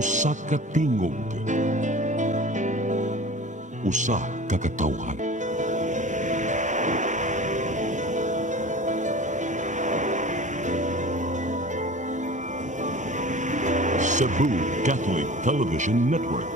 Usa ka tingog, usa ka katawhan. Cebu Catholic Television Network.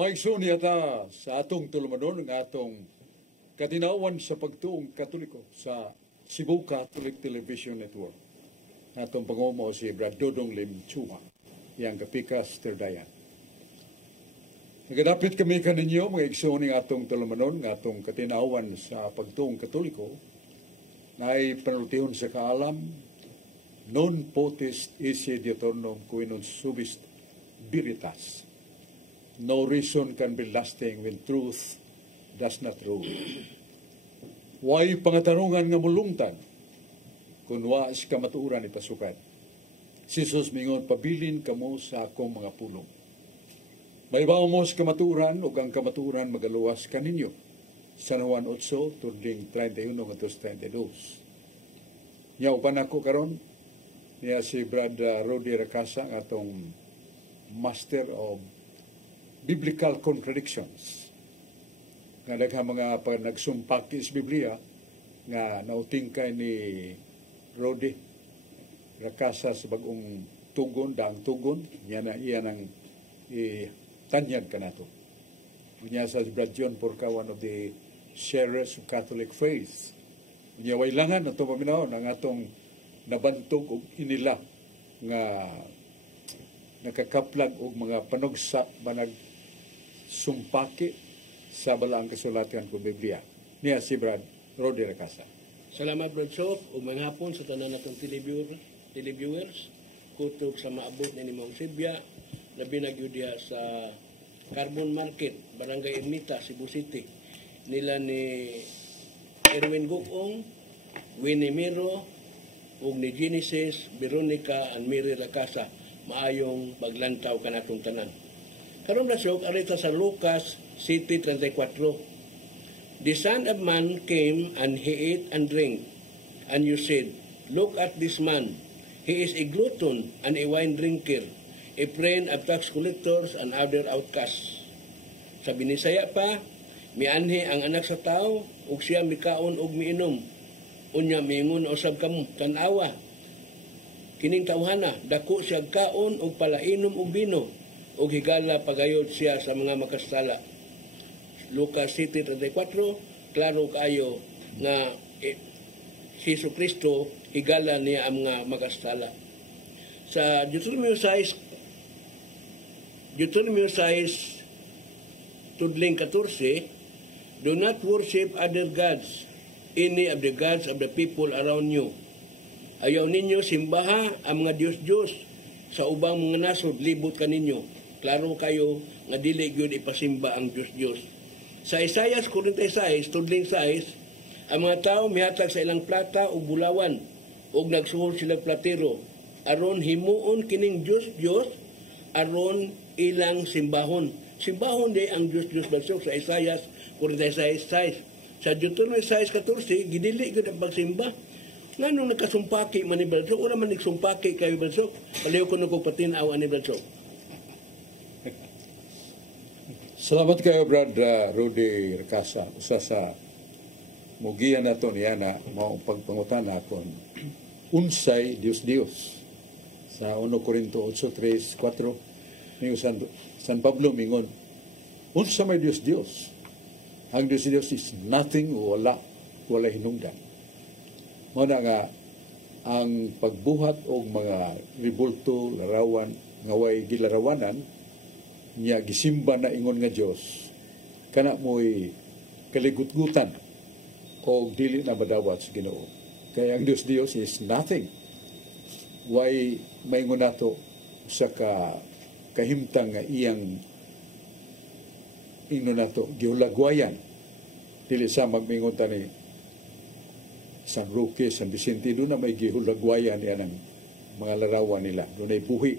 Maigsoon yata sa atong tulumanon ng atong katinawan sa pagtuong Katoliko sa Cebu Catholic Television Network. Atong pangumo si Brad Dodong Lim Chua, yang kapikas terdayan. Nagadapit kami kaninyo, mga igsoon ng atong tulumanon, ng atong katinawan sa pagtuong Katoliko, na ay panultihon sa kaalam, non potest esse diuturnum qui non subist veritas. No reason can be lasting when truth does not rule. Way pangatarungan nga mulungtan, kung waas ka matuuran ipasukan. Si Jesus mingon, pabilin kamo sa akong mga pulong. May baumos kamaturan o kang kamaturan magaluwas kaninyo. San Juan 8, turding 31 at 32. Niya upan ako karon niya si Brad Rodi Racasa, atong Master of Biblical Contradictions. Nga daghang mga nagsumpak sa Biblia nga nautingkay ni Rodi Racasa sa bagong tugon, daang tugon, iyan ang tanyag ka na ito. Niya sa Brad John Porca, one of the sharers of Catholic faith. Niya wailangan na ito paminahon ang atong nabantog o inila nga nakakaplag o mga panugsa banag sumpaki sa balaang kasulatan ko Biblia. Niya si Brad Rodi Racasa. Salamat Brad Sok, umang hapon sa tanan natong televiewers, kutok sa maabot ni Mong Silvia, na binagyudya sa Carbon Market, Barangay Ermita, Cebu City. Nila ni Erwin Gugong, Winnie Miro, ug ni Genesis, Veronica, and Mary Racasa. Maayong baglantaw kanatong tanan. Karon Brad Sok, arita sa Lucas City 34. The Son of Man came and he ate and drank. And you said, look at this man. He is a glutton and a wine drinker, a friend of tax collectors and other outcasts. Sa binisaya pa, mianhi ang anak sa tao, ug siya mikaon ug miinom. Unya miingon usab kamo, tanawa. Kining tawhana, dako siya kaon ug palainom og bino, ug higala pagayod siya sa mga makastala. Lucas City 34, klaro kayo nga Hesus Kristo higala niya ang mga makastala. Sa Deuteronomy 6 tudling 14, do not worship other gods, any of the gods of the people around you. Ayaw ninyo simbaha ang mga Diyos-Diyos sa ubang mga nasod, libot kaninyo. Klaro kayo nga dili gyud ipasimba ang Diyos-Diyos. Sa Isaiah 46, tudling 6, ang mga tao mihatag sa ilang plata o bulawan ug nagsuhol sila platero aron himuon kining Diyos-Diyos aron ilang simbahon. Simbahon di ang Diyos-Diyos bagsok sa Isaiah 46, 6. Sa Deuteronomy 6:14, gidili gyud ang pagsimba. Nganong nagkasumpaki man ni Balsok? Wala man nagsumpaki kayo Balsok. Paliw ko nagpapatinaw ni Balsok. Salamat kayo, Brad Rodi Racasa. Usa sa mugian nato niya na mao pagpangutana kon unsay Dios sa 1 Corinto 8:3-4 ning San Pablo mingon unsa may Dios. Ang Dios is nothing, wala hinungdan. Mao na nga ang pagbuhat og mga ribulto, larawan nga way gilarawanan niya gisimba na ingon nga Dios kana mo'y kaligutgutan o dili na madawat sa Ginoo. Kaya ang Dios is nothing. Why maingon nato sa kahimtang nga iyang ino nato giulagwayan dili sa magmingon tani San Roque, San Vicente, doon na may gihulagwayan yan ang mga larawan nila. Doon ay buhi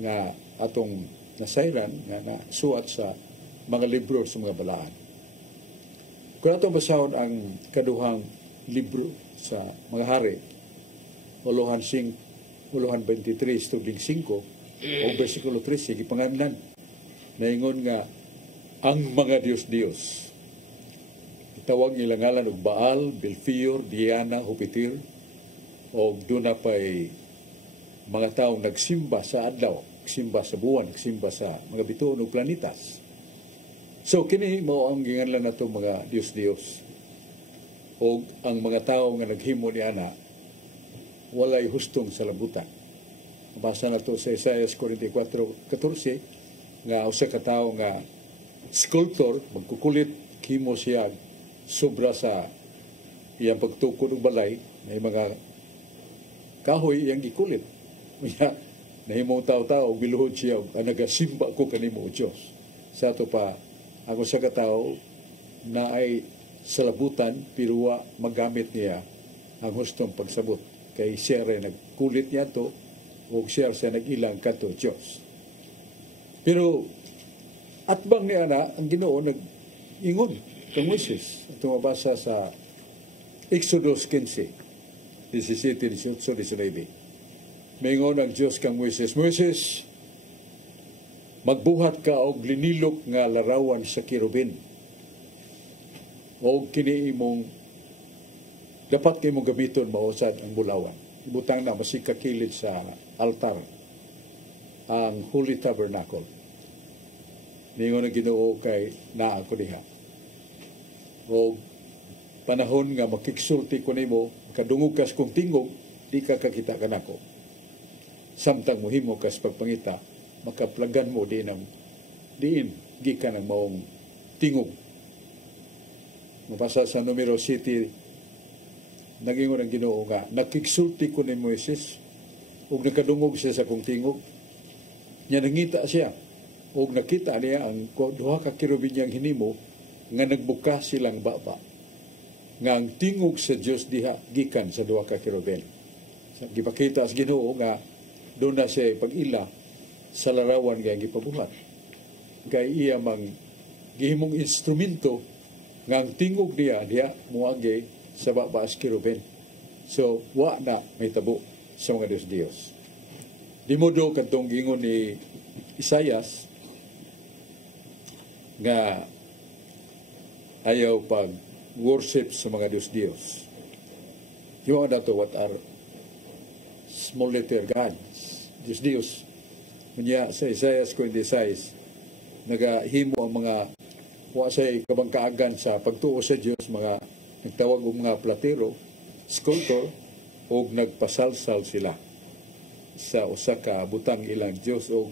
nga atong nasayran nga nasuat sa mga libro sa mga balaan. Kung atong basahon ang kaduhang libro sa mga hari, Uluhan 23:5 o versikulo 13, gipanganlan naingon nga ang mga Dios. Tawag nila ngalan og Baal, Belfior, Diana, Jupiter o doon na pa'y mga taong nagsimba sa adlaw, nagsimba sa buwan, nagsimba sa mga bituon o planetas. So kini mo ang ginganlan nato mga Dios. O ang mga tao nga naghimo ni ana walay hustong sa labutan. Basa na to sa Isaiah 44:14 nga usa ka tawo nga sculptor magkukulit himo siya sobra sa iyang pagtukod og balay, may mga kahoy iyang gikulit. Kaya nahimong tao-tao, biluhod siya, nagasimba ko kanimo o Diyos. Sa ito pa, ako sa katao na ay salabutan, pero magamit niya ang hustong pagsabot. Kay siya rin nagkulit niya to, o siya nag-ilang kato Diyos. Pero, atbang niya na, ang Ginoo nag-ingon kang Moises. Ito mabasa sa Exodus 15, 17-19. Mayingon ang Diyos kang Moises, Moises, magbuhat ka og linilok nga larawan sa kirubin. O kini imong dapat kay mong gamiton mausad ang bulawan. Ibutang na masikakilid sa altar ang Holy Tabernacle. Mayingon ang Ginoo kay naa ko diha. O panahon nga makiksulti ko nimo, kadungog kas kong tingog, di ka kakita ka nako. Samtang muhimo kas pagpangita, makaplagan mo diin gikan ang maong tingog. Mabasa sa numero 7, nagingon ang Ginoo nga, nakiksulti ko ni Moises, ug nakadungog siya sa kong tingog. Nya nangita siya, ug nakita niya ang duha ka kirubin niyang hinimo, nga nagbuka silang baba nga ang tingog sa Dios diha gikan sa duha ka kirubin. Gipakita sa Ginoo nga doon na siya pag-ila sa larawan nga gipabuhat. Kay iya mang gihimong instrumento nga ang tingog diha muagi sa baba sa kirubin. So wa na may tabo sa mga Dios. Di mo do kadtong gingon ni Isaias nga ayaw pag-worship sa mga Diyos. Yung ano to, what are small letter gods? Diyos. Kanya sa Isaiah 56, nagahimo ang mga wasay kabangkaagan sa pagtuo sa Diyos, mga nagtawag o mga platero, sculptor, o nagpasalsal sila sa usa ka butang ilang Diyos o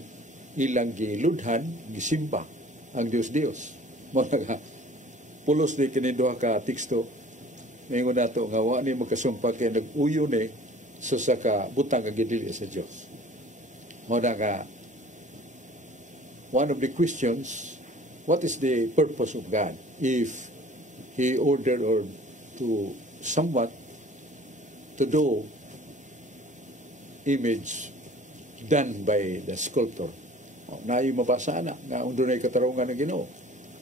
ilang giludhan, gisimba ang Diyos. Mga pulos ni kiniduha ka teksto mayingon nato nga wa ni magkasumpa kay nag-uyo ni sa ka butang nga gidili sa Dios. Mao na nga one of the questions, what is the purpose of God if He ordered or to somewhat to do image done by the sculptor? Naay mabasa na nga undunay katarungan ng Ginoo.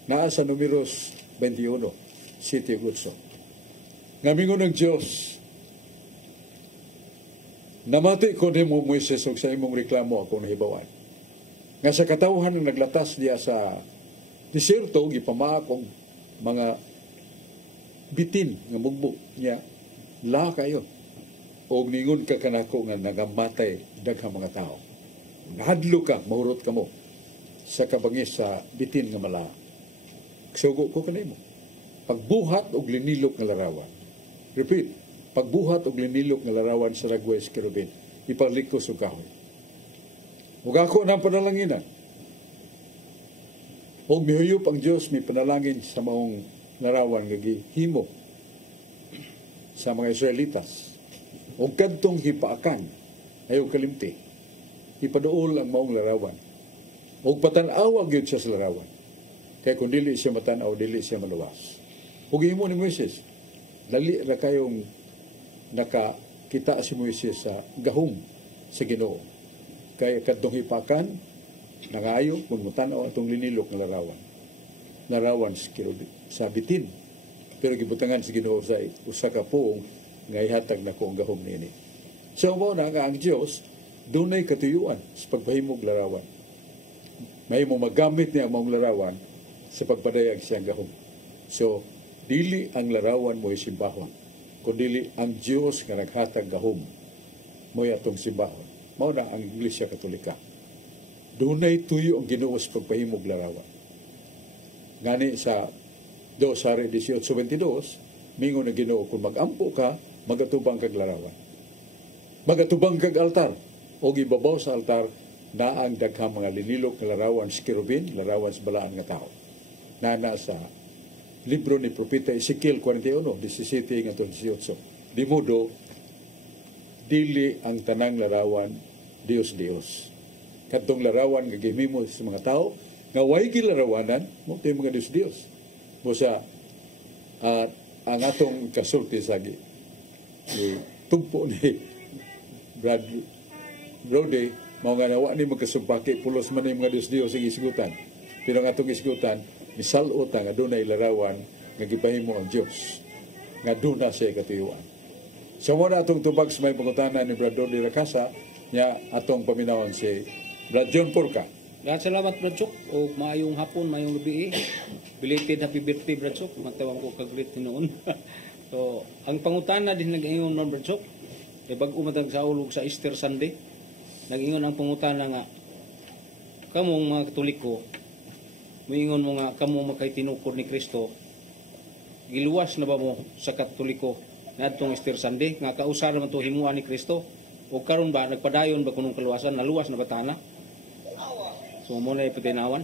Naa sa numeros 21, City of Luzon. Ngamingon ng Diyos, namati ko ni mo Moises o sa imong reklamo ako nahibawan. Nga sa katawhan ng naglatas diya sa desierto, gipamaa kong mga bitin nga mugbo niya la kayo og ningon ka kanako nga nagamatay daghang mga tao. Nahadlo ka, mahurot ka mo sa kabangis sa bitin nga mala. Sugo ko kanimo. Pagbuhat og linilok nga larawan. Repeat, pagbuhat og linilok nga larawan sa ragwes kerubin, ipaglikos og kahoy. Ug ako nang panalanginan. Og mihuyop ang Dios mi panalangin sa maong larawan nga gihimo sa mga Israelitas. Og kadtong hipaakan ayaw kalimti. Ipaduol ang maong larawan. Og patanaw gyud siya sa larawan. Kaya kung dili siya matanaw, dili siya maluwas. Ug himo ni Moises, dali ra kayong nakakita si Moises sa gahom sa Ginoo. Kaya kadtong hipakan nangayo kung matanaw atong linilok nga larawan. Larawan sa bitin. Pero gibutangan sa Ginoo sa usa ka puong nga ihatag nako ang gahom niini. So mo na nga ang Dios dunay katuyuan sa pagpahimog larawan. May mo magamit niya ang mga larawan sa pagpadayag siyang gahom. So dili ang larawan mo simbahon, kundi ang Dios nga naghatag gahom mo atong simbahon. Mao na ang Iglesia Katolika. Dunay tuyo ang Ginoo sa pagpahimog larawan. Ngani sa 2 Sari 18:22, mingon na Ginoo kung magampo ka, magatubang kag larawan. Magatubang kag altar o gibabaw sa altar na ang daghang mga linilok nga larawan sa kerubin, larawan sa balaan nga tao. Nana sa libro ni Propeta Ezekiel 41:17 ngadto 18. Di modo dili ang tanang larawan Dios. Kadtong larawan nga gihimo sa mga tao nga way gilarawanan mo tay mga Dios. Busa ang atong kasulti sa tugpo ni Brody mao nga nawa ni magkasumpaki pulos man yung mga Dios ang isgutan. Pero ang atong isgutan misalot nga dunay larawan nga gipahimo ang Dios nga duna sa katuyuan. Sa muna atong tubag sa may pangutana ni Brad Dodi Racasa nya atong paminawon si Brad John Porca. Salamat Brad Chok o maayong hapon, maayong gabi. Belated happy birthday Brad Chok. Magtawang ko kaglit noon. So, ang pangutana din nag-ingon man Brad Chok. Bag umatag sa ulog sa Easter Sunday. Nag-ingon ang pangutana nga kamong mga Katoliko, moingon mo nga kamong makaitinukod ni Kristo. Giluwas na ba mo sa Katoliko ngadtong Easter Sunday nga kausara man to himuan ni Kristo? O karon ba nagpadayon ba kunong kaluwasan, naluwas na batana? So mo na ipatinawan.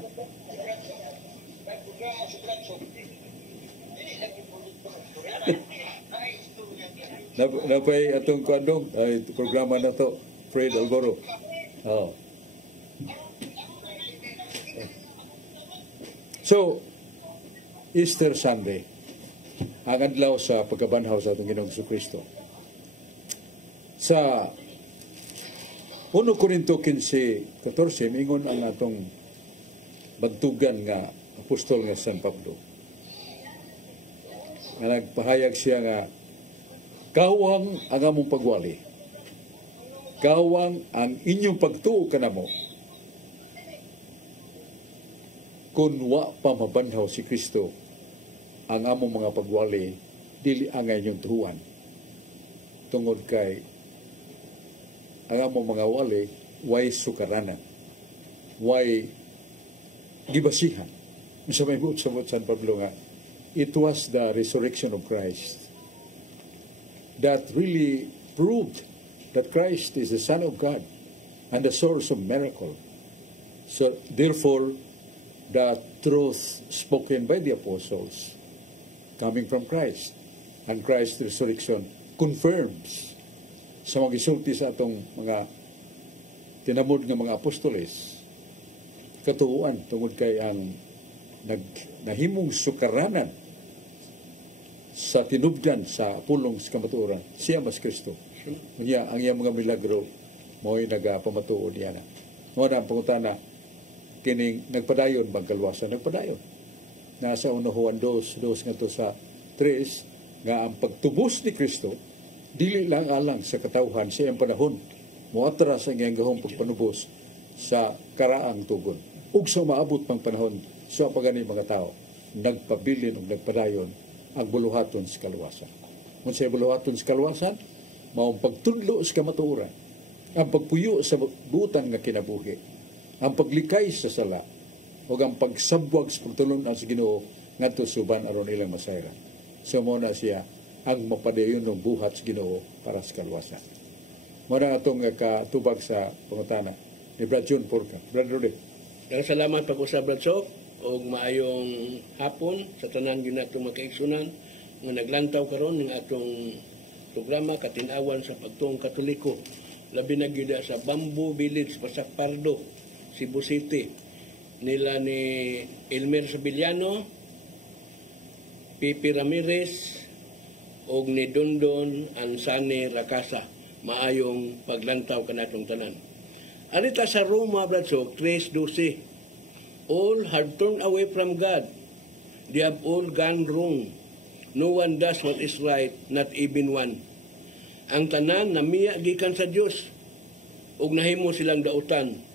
Napay atong kandong ay programa na to Fred Alboro. Oh. So Easter Sunday ang adlaw sa pagkabanhaw sa atong Ginoong Jesucristo. Sa 1 Corinto 15:14 mingon ang atong bantugan nga apostol nga San Pablo. Nga nagpahayag siya nga kawang ang among pagwali. Kawang ang inyong pagtuo kanamo. Kung wa pa mabanhaw si Kristo ang among mga pagwali, dili ang inyong tuhuan. Tungod kay ang among mga wali, way sukaranan, way gibasihan. Sa may buot sa San Pablo nga, it was the resurrection of Christ that really proved that Christ is the Son of God and the source of miracle. So therefore, the truth spoken by the apostles coming from Christ and Christ's resurrection confirms sa mga gisulti sa atong mga tinamod nga mga apostoles katuuan tungod kay ang nahimong sukaranan sa tinubdan sa pulong sa kamatuoran siya mas Kristo. Unya ang iyang mga milagro mo'y nagapamatuod niya na. Mo na ang pangutana kining nagpadayon bang kalwasan? Nagpadayon. Nasa 1 Juan 2 nga to sa 3 nga ang pagtubos ni Kristo dili lang alang sa katawhan sa iyang panahon moatras ang iyang gahong pagpanubos sa karaang tugon ug sa maabot pang panahon sa pagani mga tao nagpabilin ug nagpadayon ang buluhaton sa kaluwasan. Kung sa buluhaton sa kaluwasan, maong pagtudlo sa kamatuoran, ang pagpuyo sa butan nga kinabuhi, ang paglikay sa sala, o ang pagsabwag sa pagtulong sa Ginoo ngadto suban aron ilang masayran. So mo na siya ang mapadayon ng buhat sa Ginoo para sa kaluwasan. Mo na atong katubag sa pangutana ni Brad John Porca. Brad Rudy. Salamat pag-usab Bradsok og maayong hapon sa tanan gyud natong makaigsunan nga naglantaw karon ng atong programa Katinawan sa Pagtuong Katoliko. Labi na gyud sa Bamboo Village, Pasak Pardo, Cebu City. Nila ni Elmer Sabiliano, Pipi Ramirez, og ni Dondon Ansane Rakasa. Maayong paglantaw kanatong tanan. Arita sa Roma, Bradsok, 3:12. All have turned away from God. They have all gone wrong. No one does what is right, not even one. Ang tanan namiya gikan sa Dios ug nahimo silang dautan.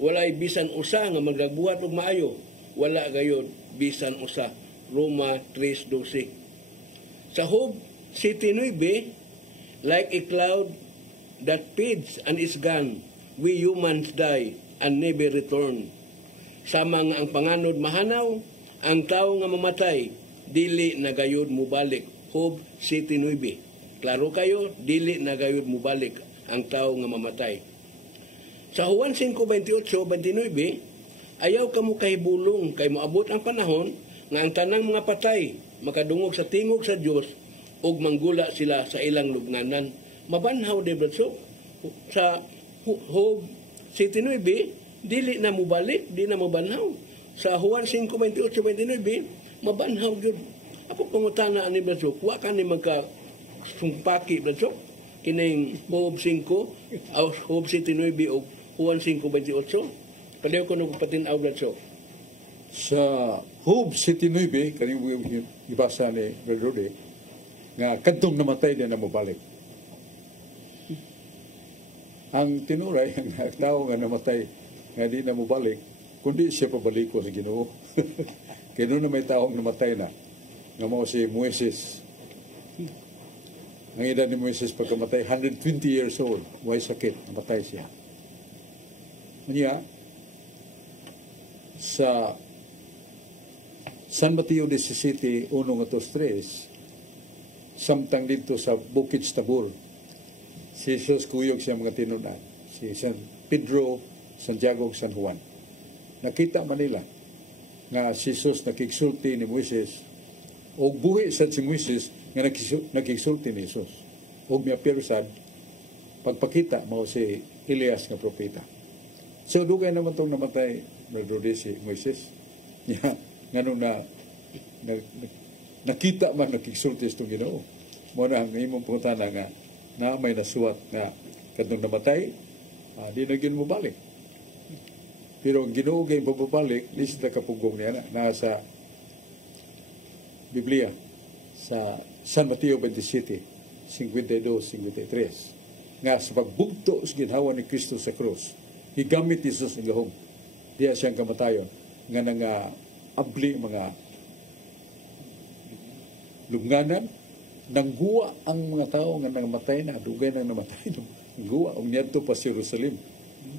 Walay bisan usa nga magbuhat og maayo, wala gayud bisan usa. Roma 3:12. Sa Job City 9, like a cloud that fades and is gone, we humans die and never return. Sama nga ang panganod mahanaw, ang tao nga mamatay, dili na gayud mubalik. Job City 9. Klaro kayo, dili na gayud mubalik ang tao nga mamatay. Sa Juan 5:28-29, ayaw kamo kahibulong kay moabot ang panahon nga ang tanang mga patay makadungog sa tingog sa Dios ug manggula sila sa ilang lubnganan. Mabanhaw de Bradsok sa Job City 9, dili na mubalik, di na mabanhaw. Sa Juan 5:28-29, mabanhaw gyud. Ako pangutana ani Bradsok, wa ka ni magka sumpaki Bradsok kining Job 5 o Job City 9 o Juan 5:28. Padayon ko nung patinaw Bradsok. Sa Job City 9, kaning ibasa ni Brad Rudy, nga kadtong namatay din na mabalik. Ang tinuray, ang tao nga namatay, nga di na mabalik, kundi siya pabaliko sa Ginoo. Kaya doon na may taong namatay na, nga mo si Moises. Ang edad ni Moises pagkamatay, 120 years old, way sakit, namatay siya. Kanya, sa San Mateo 17, 1-3, samtang dito sa Bukid Tabor, si Jesus kuyog siya mga tinunan, si San Pedro, Santiago, San Juan. Nakita man nila nga si Jesus nakiksulti ni Moises o buhi sad si Moises nga nakiksulti ni Jesus. O miapir sad pagpakita mao si Elias nga propeta. So dugay naman tong namatay Brother si Moises. Ya, ngano na nakita man nakiksulti itong Ginoo. Mo na ang imong pangutana nga na may nasuwat nga kadtong namatay, di na gyud mo balik. Pero ang Ginoo gay babalik, di sila kapugong niya na sa Biblia sa San Mateo 27, 52-53. Nga sa pagbugto sa ginhawa ni Kristo sa krus, higamit ni Jesus ng gahom. Diya siyang kamatayon nga nang abli mga lubnganan, nangguwa ang mga tao nga nangamatay na, dugay nang namatay no. Nangguwa, ang niyadto pa sa Jerusalem.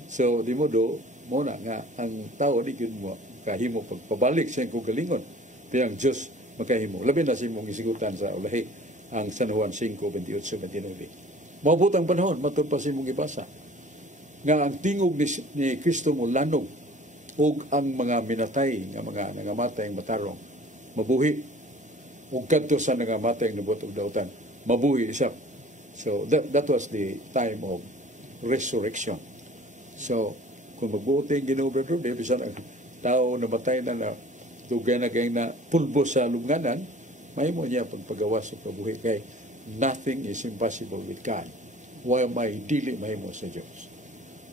So, di mo do, muna nga, ang tao di yun mo kahimo pagpabalik sa iyong kugalingon. Pero ang Diyos makahimo. Labi na si mong isigutan sa ulahi ang San Juan 5:28-29. Maabot ang panahon, matod pa si mong ibasa. Nga ang tingog ni Kristo mo lanog o ang mga minatay nga mga nangamatay ang matarong mabuhi ug kadto sa nangamatay ang nabot og dautan mabuhi isa. So that was the time of resurrection. So kung magbuoti ang Ginoo brother, di bisan ang tao namatay na dugay na kay na pulbo sa lubnganan, mahimo niya pagpagawas sa kabuhi kay nothing is impossible with God. Wa may dili mahimo sa Dios.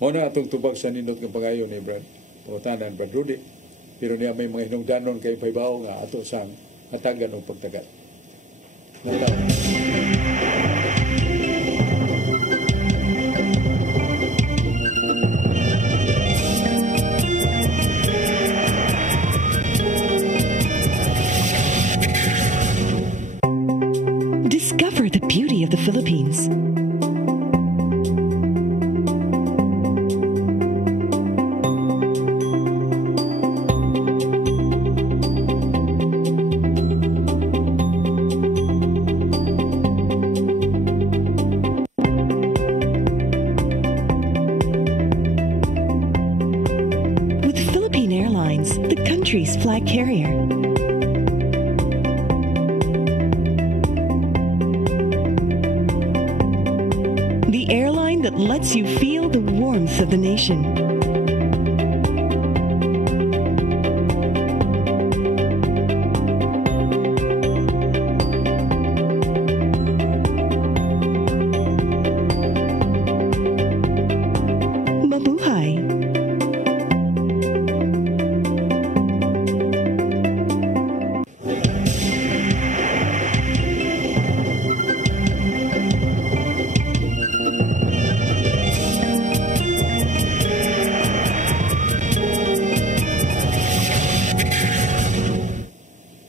Muna atong tubag sa nindot ng pangayo ni Brad Pangutanan, Brad Rudy. Pero niya may mga hinungdanon kay paybaw nga ato sang hatagan o pagtagat. the beauty of the Philippines. With Philippine Airlines, the country's flag carrier. The airline that lets you feel the warmth of the nation. Mabuhay!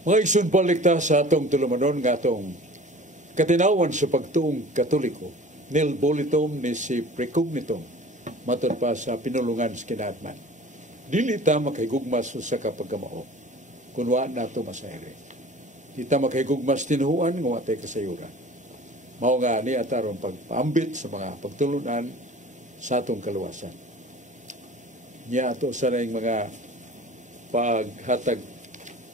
Mga isunbalik ta sa atong tulumanon nga atong katinawan sa pagtuong Katoliko, nil bolitom ni si precognitum, matod pa sa pinulungan sa kinatman. Dili ta makahigugmas sa kapagkamao, kunwaan na ito masayri. Di ta makahigugmas tinuhuan ng watay kasayuran. Mao nga ni ataron pagpaambit sa mga pagtulunan sa atong kaluwasan. Niya ato sa mga paghatag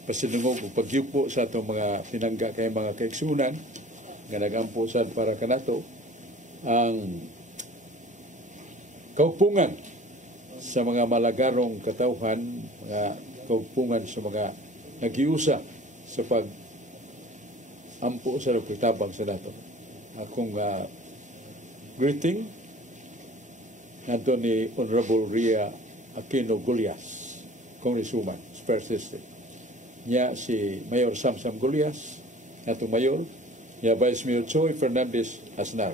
pasinungog o pagyupo sa atong mga pinangga kay mga kaigsunan nga nagampo sad para kanato ang kaupungan sa mga malagarong katawhan, mga kaupungan sa mga nagiusa sa pag-ampo sa pagtabang sa nato. Akong greeting nato ni Honorable Ria Aquino Gulyas, Congresswoman, First District. Niya si Mayor Samsam Gulyas, natong Mayor, niya Vice Mayor Choy Fernandez Asnar.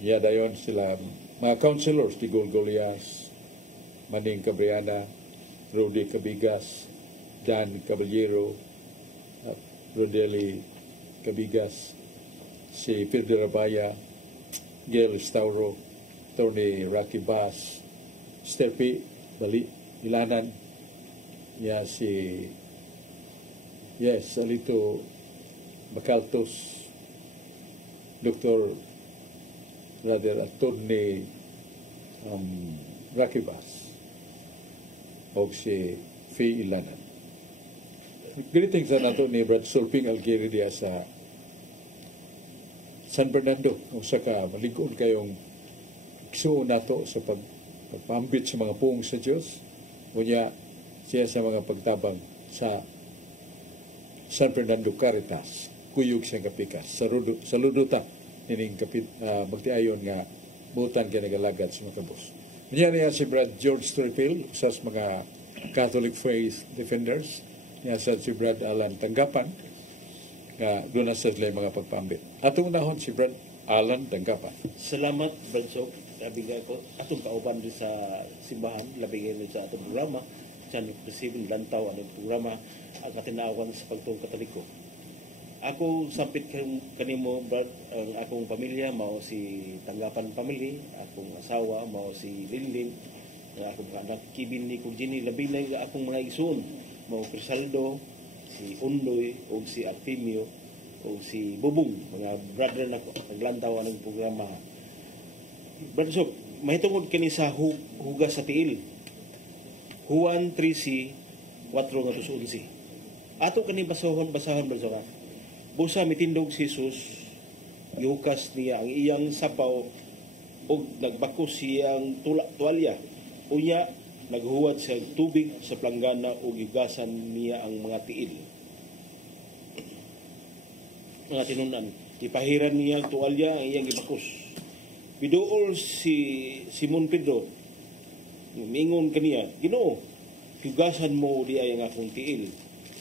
Niya dayon sila mga councilors, Tigol Gulyas, Maning Cabriana, Rudy Cabigas, Dan Caballero, at Rodeli Cabigas, si Pedro Rabaya, Gail Stauro, Tony Rocky Bass, Sterpi Bali Ilanan, niya si Alito Bacaltos, Dr. Attorney Rakibas, o si Faye Ilanan. Greetings sa nato ni Brad Solping Algeri diya sa San Fernando. Kung sa ka maligon kayong iksuon nato sa pagpambit sa mga puong sa Diyos, unya siya sa mga pagtabang sa San Fernando Caritas, kuyog siyang kapikas. Saludo ta nining magtiayon nga butan kay nagalagad sa mga kabos. Niya niya si Brad George Turpil, usas mga Catholic Faith Defenders. Niya si Brad Alan Tanggapan, nga doon na sa sila mga pagpambit. Atong nahon si Brad Alan Tanggapan. Salamat, Brad Sok. Nabigay ko atong kauban din sa simbahan, labigay rin sa atong programa. Sa nagpresibing lantaw ang programa ang katinawan sa pagtuong Katoliko. Ako sampit kanimo, Brad, ang akong pamilya mao si Tanggapan Family, akong asawa mao si Linlin, ang akong anak Kibin ni Kugini, labi na akong mga igsoon mao Crisaldo, si Undoy o si Artemio o si Bubong, mga brother nako naglantaw ang programa. Brad Sok, mahitungod kini sa hugas sa tiil. Juan 3:4 nga 11. Ato kani basahan Brad Sok. Busa mitindog si Jesus, gihukas niya ang iyang sapaw o nagbakos siyang tuwalya. Unya, naghuwad siya tubig sa planggana o gigasan niya ang mga tiil. Mga tinunan, ipahiran niya ang tuwalya ang iyang gibakos. Biduol si Simon Pedro, mingon kaniya, Ginoo, higasan mo di ay ang akong tiil.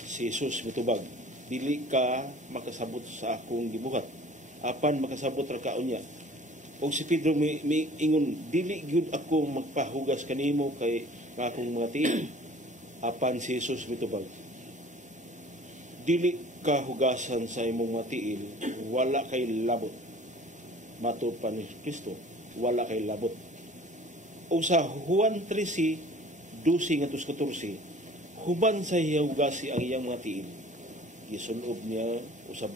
Si Jesus mitubag, dili ka makasabot sa akong gibuhat. Apan makasabot ra ka unya. Og si Pedro may ingon, dili gyud ako magpahugas kanimo kay akong mga tiil. Apan si Jesus mitubag, dili ka hugasan sa imong matiil, wala kay labot. Matud pa ni Kristo, wala kay labot. O sa Juan 13, 12-14, human sa iya hugasi ang iyang mga tiil. Gisunob niya usab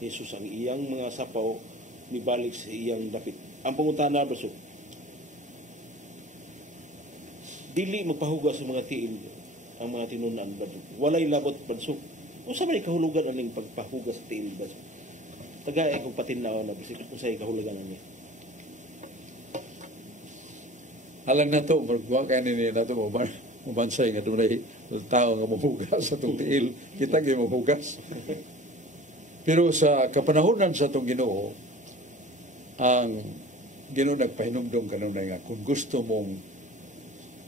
Jesus ang iyang mga sapaw nibalik sa iyang dapit. Ang pangutana baso, dili magpahugas sa mga tiil ang mga tinunan baso. Walay labot baso. Usa man kahulugan aning pagpahugas sa tiil baso. Tagay kung patinaw na bisik usay kahulugan ani. Alang na to, magwa ka nini na to, mabansay nga tunay tao nga mahugas sa itong tiil. Kita nga mahugas. Pero sa kapanahonan sa itong Ginoo, ang Ginoo nagpahinumdom kanunay nga kung gusto mong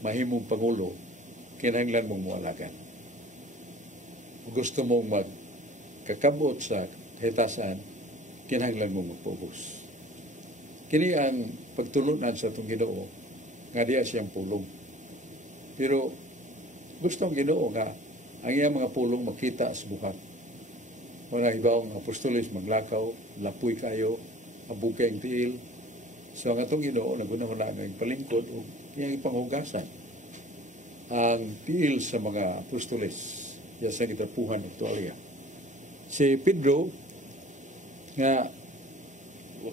mahimong Pangulo, kinahanglan mong mualagan. Kung gusto mong magkakabot sa kahitasan, kinahanglan mong magpubos. Kini ang pagtulunan sa itong Ginoo, nga diya siyang pulong. Pero gusto ang Ginoo nga ang iyang mga pulong makita sa buhat. Mga ibang apostolis maglakaw, lapoy kayo, abukay ang tiil. So ang atong Ginoo nagunahuna ng palingkod o iyang ipanghugasan ang tiil sa mga apostolis. Yasa gitapuhan at tuwalya. Si Pedro nga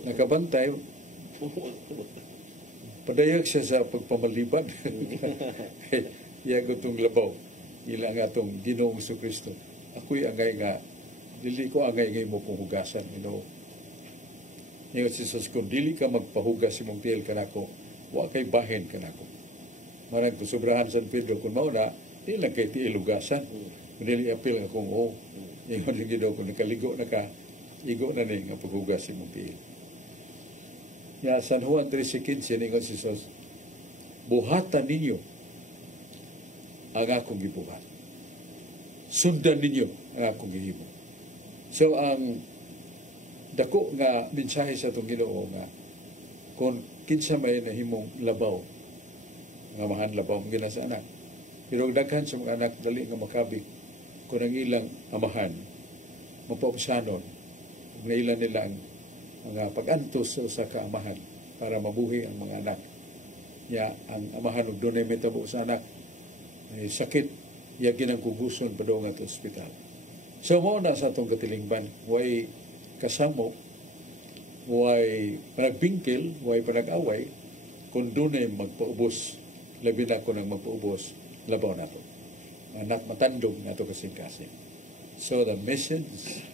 nakabantay, padayag siya sa pagpamalibad. Iya itong labaw. Ila nga itong Ginoong Kristo. Ako'y angay nga, dili ko angay ngay mo kong hugasan. Ngayon si Jesus, kung dili ka magpahugas si mong tiil kanako, wa kay bahin kanako. Marang kusobrahan San Pedro, kung mauna, di lang kay tiil hugasan. Kung dili apil nga kung ngayon yung Ginoo, kung nakaligo na ka, igo na nga paghugas si mong tiil. Ya San Juan 13:15 ningon si Jesus, buhatan ninyo ang akong gibuhat. Sundan ninyo ang akong gihimo. So ang dako nga mensahe sa itong Ginoo nga kung kinsa may nahimong labaw, nga mahan labaw ang gina sa anak. Pero daghan sa mga anak dali nga makabi kung ang ilang amahan mapausanon, nailan nila ang mga pag-antos sa kaamahan para mabuhi ang mga anak. Ya, ang amahan ug dunay mitabo sa anak ay sakit, ya ginang kuguson padong at ospital. So mo na sa atong katilingban, way kasamo, way panagbingkil, way panag-away, kung dunay magpaubos, labi na ko nang magpaubos, labaw na to. Anak matandog na to kasing-kasing. So the message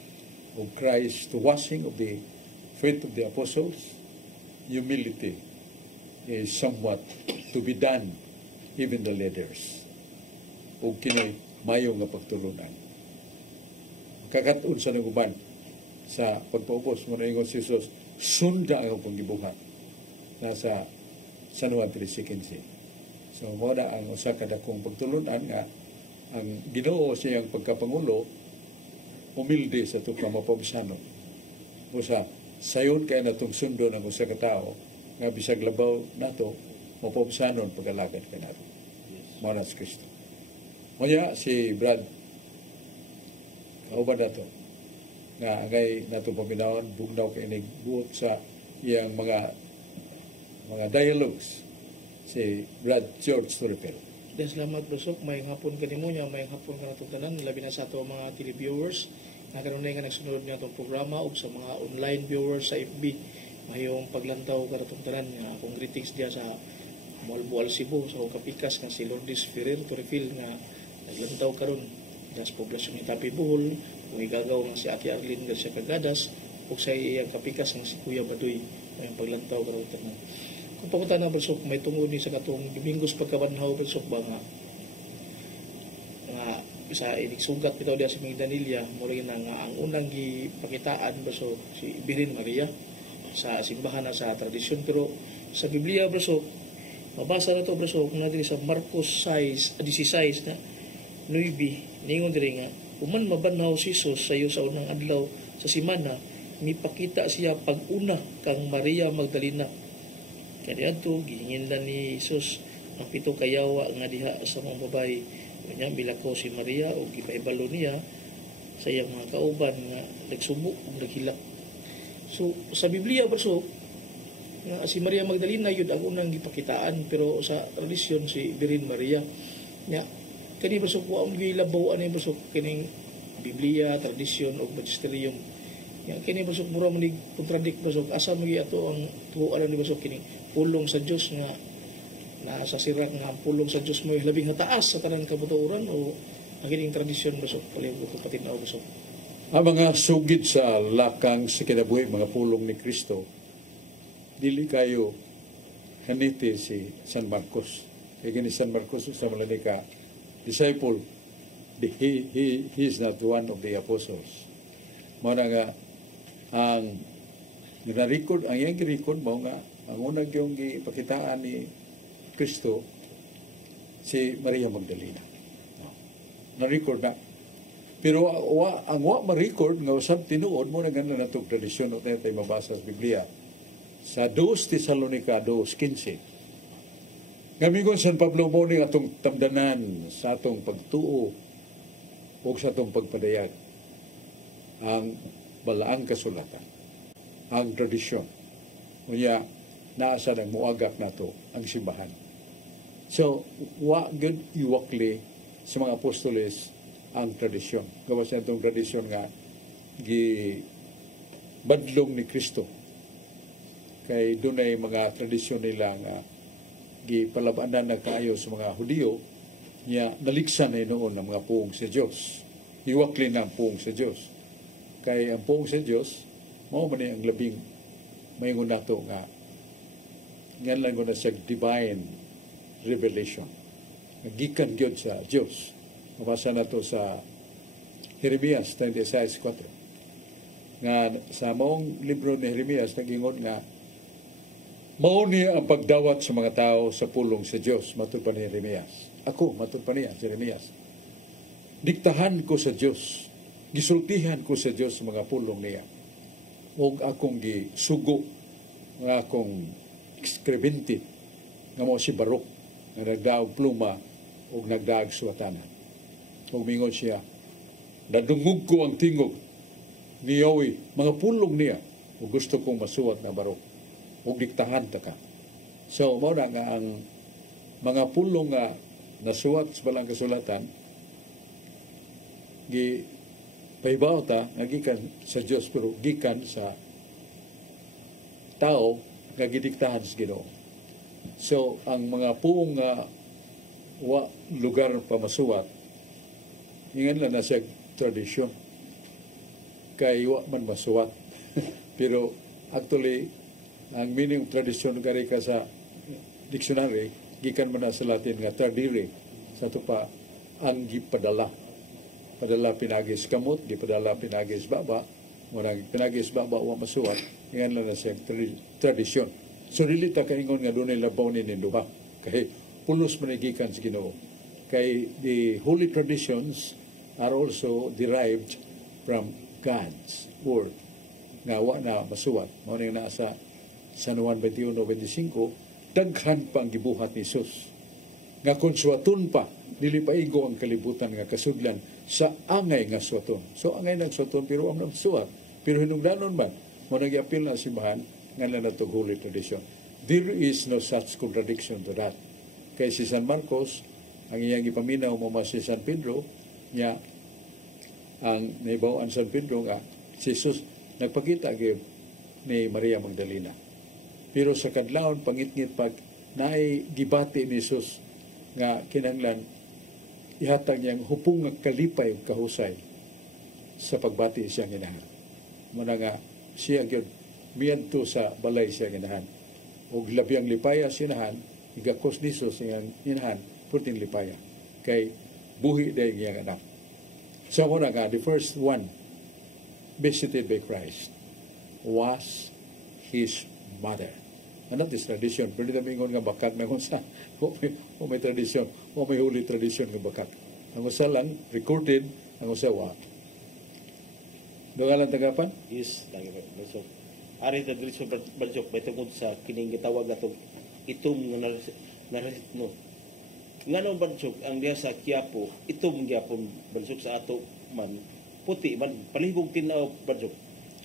of Christ, the washing of the faith of the apostles, humility is somewhat to be done, even the leaders. O kino'y mayo nga pagtulunan. Kakatun sa naguban sa pagpaupos mo na ingon si Jesus, sunda ang panggibuhat nasa San Juan 13:15. So mo na ang usa ka dakong pagtulunan nga ang Ginoo siyang pagkapangulo umilde sa tukang mapabisanon. Usa sayon kay natong sundo ng usa ka tawo nga bisag labaw nato mapabisanon pagalagad kanato. Mo na si Kristo. Moya si Brad kauban nato nga angay nato paminawan bugnaw kay ning buot sa iyang mga dialogues si Brad George Turipel. Salamat Brusok, may hapon kanimo nya, may hapon ka natong tanan, labi na sa ato mga televiewers nga kanunay nga nagsunod niya itong programa ug sa mga online viewers sa FB. Mayong paglantaw ka natong tanan nga akong greetings diya sa Malbual Cebu sa kapikas nga si Lourdes Ferrer Turipil nga naglantaw karon sa poblasyon ni Tapi Bohol, kung igagaw nga si Ate Arlene Garcia Cagadas ug sa iyang kapikas nga si Kuya Baduy, mayong paglantaw ka natong tanan. Kung pakutan na Brusok, may tungod ni sa katong Domingos pagkabanhaw Brusok ba nga sa inig-sugat bitaw diya sa Migdanilla, muli na nga ang unang gipakitaan Brusok si Birhen Maria sa simbahan na sa tradisyon. Pero sa Biblia Brusok, mabasa na to Brusok na din sa Marcos 16 na 9, ningon diri nga human mabanhaw si Jesus sa iyo sa unang adlaw sa simana, mipakita siya pag-una kang Maria Magdalena. Kaya ato gihingin na ni Jesus ang pito kayawa nga diha sa mga babae. Kanya milako si Maria o gipaibalo niya sa iyang mga kauban nga nagsubo ug naghilak. So sa Biblia Brother, nga si Maria Magdalena yun ang unang gipakitaan, pero sa tradisyon si Virgin Maria nya kani Brother wa ang gilabaw ani Brother kining Biblia, tradisyon ug magisterium. Nya kini Brother mura man contradict Brother, asa magi ato ang tuoan ni Brother kining pulong sa Dios nga nasa sirak nga ang pulong sa Dios mo labing taas sa tanang kabuturan, o ang kining tradisyon Brother palihog ko patinaw Brother. Ang mga sugid sa lakang sa kinabuhi, mga pulong ni Kristo, dili kayo haniti si San Marcos. Kaya gini San Marcos sa malani ka disciple, he is not one of the apostles. Muna nga, ang nire-record, ang iyang gi-record mo nga, ang unang yung gipakitaan ni Kristo, si Maria Magdalena. Na-record na. Pero ang ma-record nga usab tinuod mo na ganda na itong tradisyon o tayo mabasa sa Biblia sa 2 Tesalonica 2:15. Gamigon San Pablo mo ni atong tamdanan sa atong pagtuo o sa atong pagpadayag ang balaang kasulatan, ang tradisyon. Kunya naasa ng muagak na to ang simbahan. So, wa good iwakli sa mga apostoles ang tradisyon. Gawas na itong tradisyon nga gibadlong ni Kristo. Kay doon ay mga tradisyon nila nga gipalabanan na kaayo sa mga Hudiyo, niya naliksan na noon ang mga puong sa Diyos. Iwakli na ang puong sa Diyos. Kay ang puong sa Diyos, mao man ang labing mayingon nato nga yan lang ko na sa divine revelation. Gikan gyud sa Diyos. Mabasa na to sa Jeremias 36:4. Nga sa maong libro ni Jeremias, nagingon nga, mao ni ang pagdawat sa mga tao sa pulong sa Diyos, matud pa ni Jeremias. Ako, matud pa niya, Jeremias. Diktahan ko sa Diyos, gisultihan ko sa Diyos sa mga pulong niya. O akong gisugo, nga akong ekskribente, nga mo si Barok, nga nagdaog pluma, o nagdaog suwatanan. O mingon siya, nadungog ko ang tingog ni Yahweh, mga pulong niya, o gusto kong masuwat na Barok, o diktahan ta ka. So, muna nga ang mga pulong nga nasuwat sa balang kasulatan, pahibaw ta, nga gikan sa Diyos, pero gikan sa tao, nga gidiktahan sa Ginoo. So, ang mga puong lugar pamasuwat, ingan lang na siya tradisyon. Kay wa man masuwat. Pero actually, ang meaning of tradisyon kari ka sa dictionary, gikan man na sa Latin nga tradire. Sa ito pa, ang gipadala. Padala pinagis kamot, gipadala pinagis baba, muna pinagis baba wa masuwat, ingan lang na siya tradisyon. So, really ta kaingon nga doon ay labaw ni Ninduha. Kay pulos manigikan sa Ginoo. Kay the holy traditions are also derived from God's word. Nga wa na masuwat. Mao ning naa sa San Juan 21:25, daghan pa ang gibuhat ni Jesus. Nga kung suwaton pa, dili paigo ang kalibutan nga kasudlan sa angay nga suwaton. So angay nang suwaton pero ang suwat. Pero hinungdanon man, mo nag-apil na simbahan nga na natong holy tradition. There is no such contradiction to that. Kay si San Marcos, ang iyang ipaminaw mo si San Pedro, niya ang naibawaan San Pedro nga si Jesus nagpakita ni Maria Magdalena. Pero sa kadlawon pangitngit pag naay gibati ni Jesus nga kinahanglan ihatag niyang hupong nga kalipay ug kahusay sa pagbati siya ginahan. Muna nga siya gyud miadto sa balay siya ginahan. Og labiyang lipaya sinahan igakos ni Jesus iyang inahan puting lipaya kay buhi day iyang anak. So muna nga the first one visited by Christ was his mother. And that is tradition. Pwede na mingon nga bakak na kung sa o may tradisyon, o may holy tradition nga bakak. Ang usa lang, recorded, ang usa wa. Doon lang tagapan? Yes, tagapan. So, ari ta diri sa Baljok, may tungkol sa kining gitawag atong itom nga narasit no. Nga no Baljok, ang diya sa Quiapo, itom gyapon Baljok sa ato man puti man palihog tinaw Brad Sok.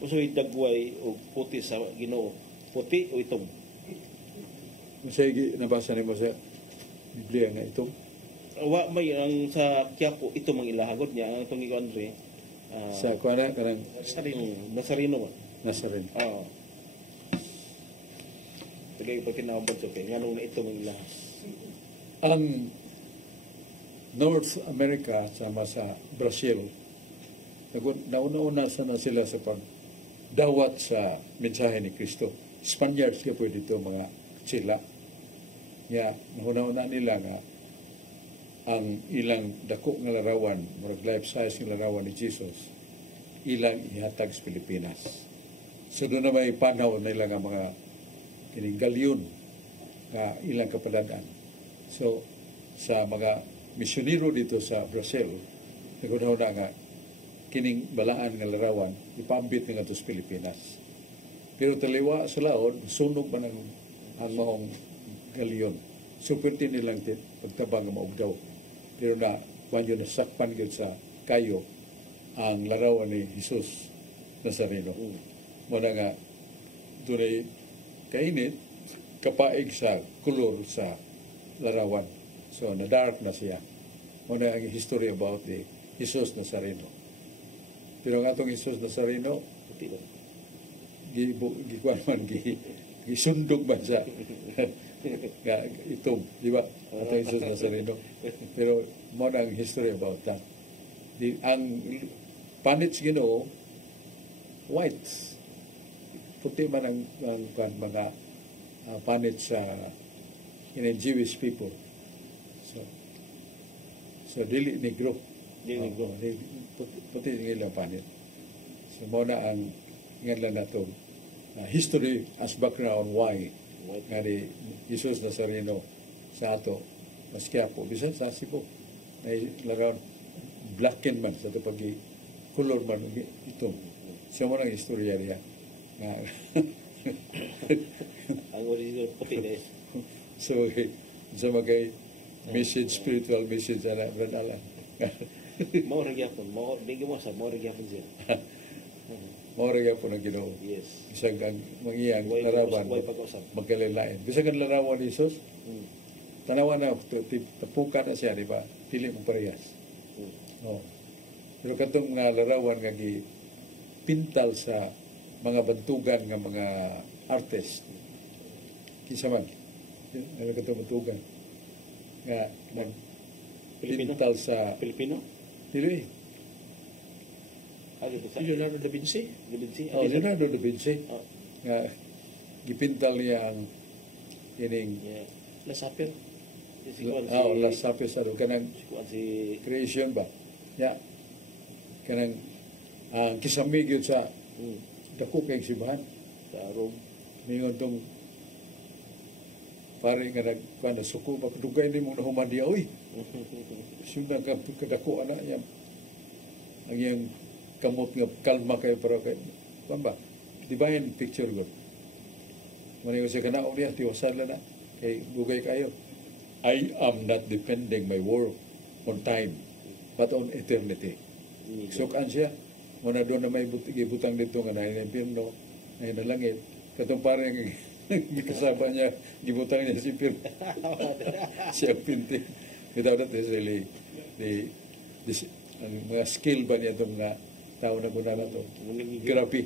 Usoy dagway o puti sa Ginoo. Puti o itom. Masay nabasa nimo sa Biblia nga ito. Wa may ang sa Quiapo ito mang ilahagod niya ang itong ikaw Andre. Sa kuana kanang Nazareno man. Nazarene. Oo. Tagay pa kinabot so kay nganong na ito mang ilaha. Ang North America sama sa Brazil, nauna-una sana sila sa pagdawat sa mensahe ni Kristo. Spaniards ka po dito mga sila. Ya, nauna-una nila nga ang ilang dako nga larawan, murag life size nga larawan ni Jesus, ilang ihatag sa Pilipinas. So doon na may panaw nila nga mga kining galyon nga ilang kapadadaan. So sa mga misyonero dito sa Brazil, nagunaw na nga kining balaan nga larawan, ipambit nga ito sa Pilipinas. Pero taliwa sa laod, sunog man ang mahong galyon. So pwede nilang pagtabang nga maugdaw. Pero na, kung yun nasakpan sa kayo, ang larawan ni Jesus Nazareno. Muna nga, doon ay kainit, kapaig sa kulor sa larawan. So, na-dark na siya. Muna ang history about the Jesus Nazareno. Pero ang atong Jesus Nazareno, gikuan man, gisundog man sa itong, di ba? Atong Jesus Nazareno. Pero muna ang history about that. Ang panit sa Ginoo, white. Puti man ang mga panit sa Jewish people. So dili negro. Puti ang ilang panit. So muna ang ngalan na ito, history as background why nga ni Jesus Nazareno sa ato mas Quiapo, bisan sa Cebu may larawan blacken man sa ito pagi color man ito. Siya mo ng istorya niya nga ang original puti na so magay message, spiritual message na Brad Alan. Mao ra gyapon, mao di mo sa mao ra gyapon siya. Maurag po ng Ginoo. Yes. Bisag ang mangiyang larawan, magkalilain. Bisag ang larawan ni Jesus, tanawan na, tapuka na siya, di ba? Dili mo parehas. Oh. Pero katong nga larawan nga pintal sa mga bantugan nga mga artist. Kinsa man? Ano katong bantugan? Nga pintal sa Pilipino? Dili. Leonardo da Vinci. Leonardo da Vinci. Nga gipintal niya ang ining La Sapiel. Las Sapiel sa kanang si creation ba? Ya. Kanang kisami gyud sa dako kay simbahan sa Rome. Mingon tong pare nga nagkuan suko ba dugay ni mo na human diya oy. Sunda ka kadako ana yan. Ang iyang kamot nga kalma kayo pero kay ba di ba yung picture ko manigo siya kanaog niya tiwasan lang na kay dugay kayo. I am not depending my work on time but on eternity. So kaan siya muna doon na may butang dito nga na impierno na langit katong parang kasaba niya gibutang niya si impierno siya pinti without that is really this ang mga skill ba niya itong nga tao na guna na ito. Grabe.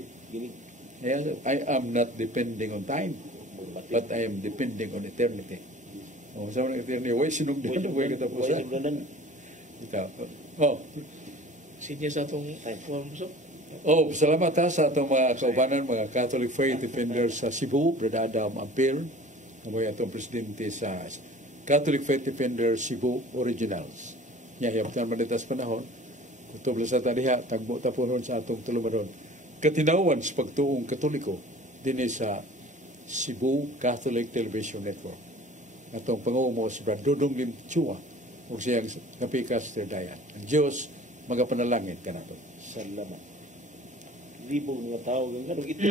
I am not depending on time, but I am depending on eternity. Sa mga eternity, way sinugdan, way katapusan. Ikaw. Sinya sa itong formusok. Salamat sa itong mga kaubanan, mga Catholic Faith Defenders sa Cebu, Brother Adam Ampere, mga itong presidente sa Catholic Faith Defenders Cebu Originals. Yaptan manitas panahon, kutubla sa taliha, tagbo tapunon sa atong tulumanon. Katinawan sa pagtuong Katoliko, din sa Cebu Catholic Television Network. Atong pangumo si Brad Dudong Limchua, o siyang kapikas Dayan. Ang Diyos, magapanalangin ka nato. Salamat. Libong mga tao, ganun ito.